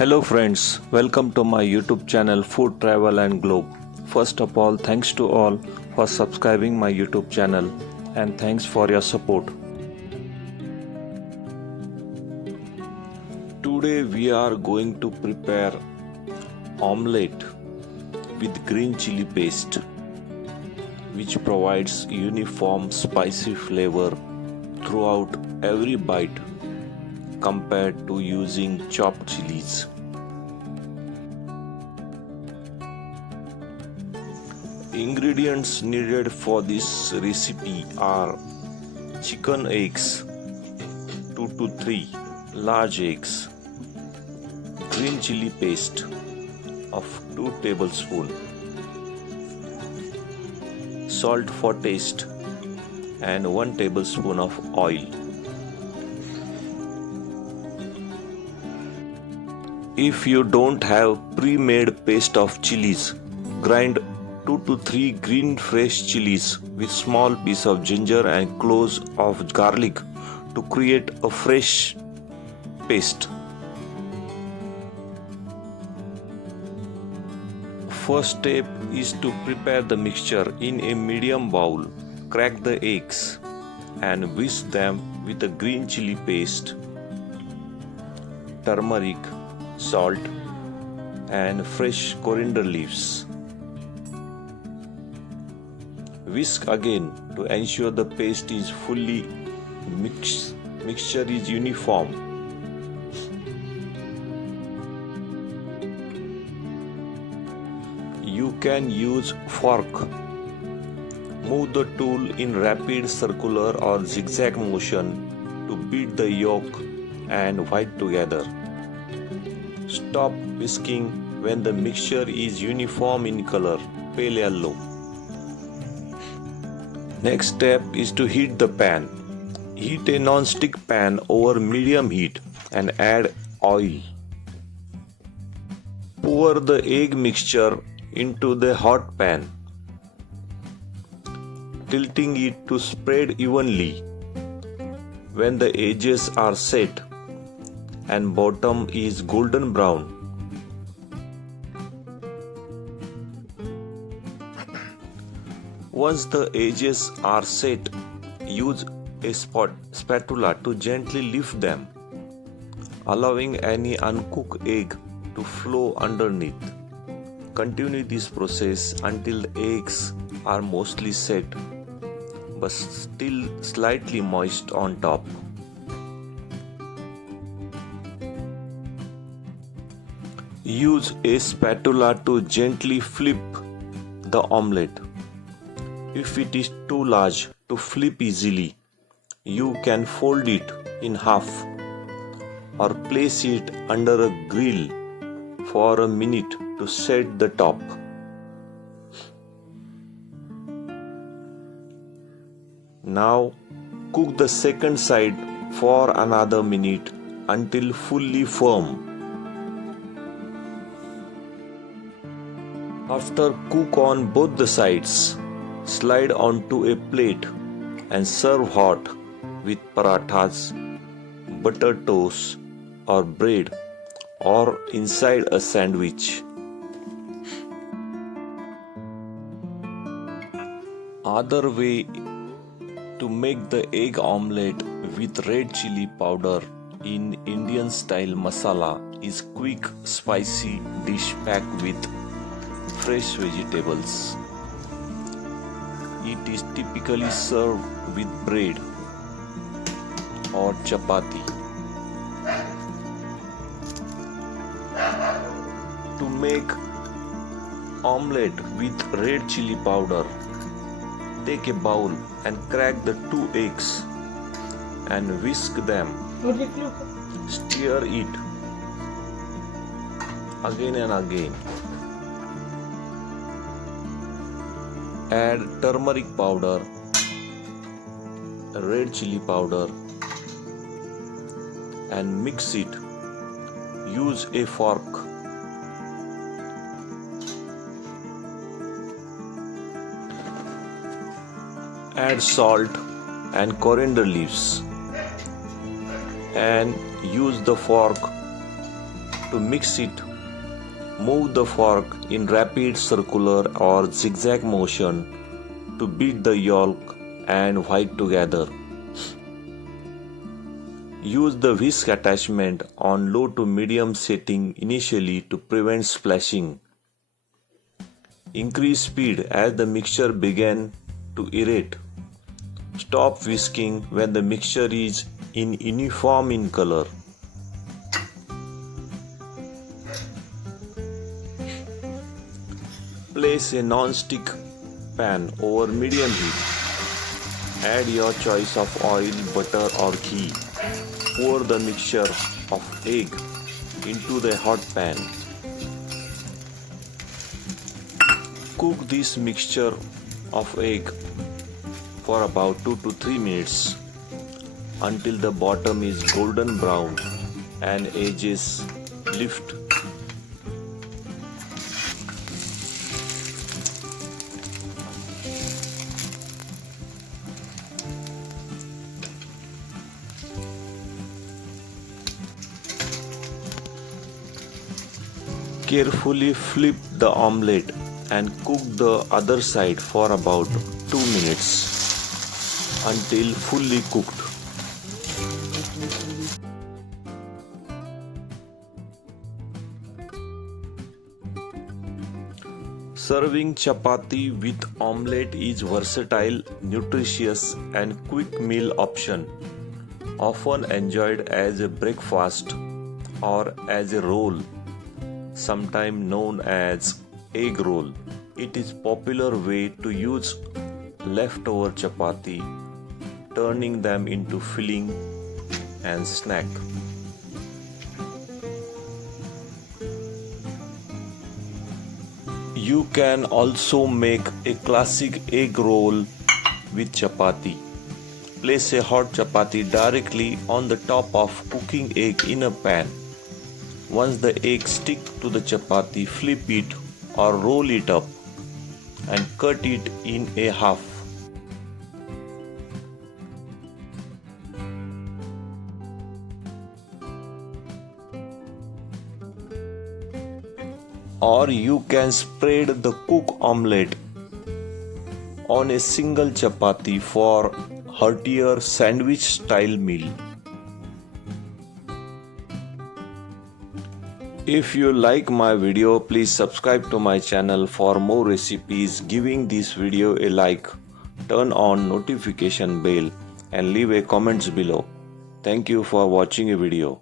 Hello friends, welcome to my YouTube channel Food Travel and Globe. First of all, thanks to all for subscribing my YouTube channel and thanks for your support. Today we are going to prepare omelette with green chili paste, which provides uniform spicy flavor throughout every bite compared to using chopped chilies. Ingredients needed for this recipe are chicken eggs 2 to 3 large eggs, green chili paste of 2 tablespoons, salt for taste and 1 tablespoon of oil. If you don't have pre-made paste of chilies, grind 2 to 3 green fresh chilies with small piece of ginger and cloves of garlic to create a fresh paste. First step is to prepare the mixture in a medium bowl. Crack the eggs and whisk them with the green chili paste, turmeric, salt and fresh coriander leaves. Whisk again to ensure the paste is fully mixed. Mixture is uniform. You can use fork. Move the tool in rapid circular or zigzag motion to beat the yolk and white together. Stop whisking when the mixture is uniform in color, pale yellow. Next step is to heat the pan. Heat a non-stick pan over medium heat and add oil. Pour the egg mixture into the hot pan, tilting it to spread evenly. When the edges are set and bottom is golden brown, once the edges are set, use a spatula to gently lift them, allowing any uncooked egg to flow underneath. Continue this process until the eggs are mostly set but still slightly moist on top. Use a spatula to gently flip the omelette. If it is too large to flip easily, you can fold it in half or place it under a grill for a minute to set the top. Now cook the second side for another minute until fully firm. After cook on both the sides, slide onto a plate and serve hot with parathas, butter toast or bread or inside a sandwich. Other way to make the egg omelette with red chili powder in Indian style masala is quick spicy dish packed with fresh vegetables. It is typically served with bread or chapati. To make omelette with red chili powder, take a bowl and crack the 2 eggs and whisk them. Stir it again and again. Add turmeric powder, red chili powder and mix it. Use a fork. Add salt and coriander leaves and use the fork To mix it, move the fork in rapid circular or zigzag motion to beat the yolk and white together. Use the whisk attachment on low to medium setting initially to prevent splashing. Increase speed as the mixture begins to aerate. Stop whisking when the mixture is uniform in color. Place a non-stick pan over medium heat. Add your choice of oil, butter or ghee. Pour the mixture of egg into the hot pan. Cook this mixture of egg for about 2 to 3 minutes until the bottom is golden brown and edges lift. Carefully flip the omelette and cook the other side for about 2 minutes until fully cooked. Serving chapati with omelette is versatile, nutritious and quick meal option, often enjoyed as a breakfast or as a roll, sometimes known as egg roll. It is popular way to use leftover chapati, turning them into filling and snack. You can also make a classic egg roll with chapati. Place a hot chapati directly on the top of cooking egg in a pan. Once the eggs stick to the chapati, flip it or roll it up and cut it in a half. Or you can spread the cooked omelette on a single chapati for heartier sandwich style meal. If you like my video, please subscribe to my channel for more recipes. Giving this video a like, turn on notification bell and leave a comments below. Thank you for watching a video.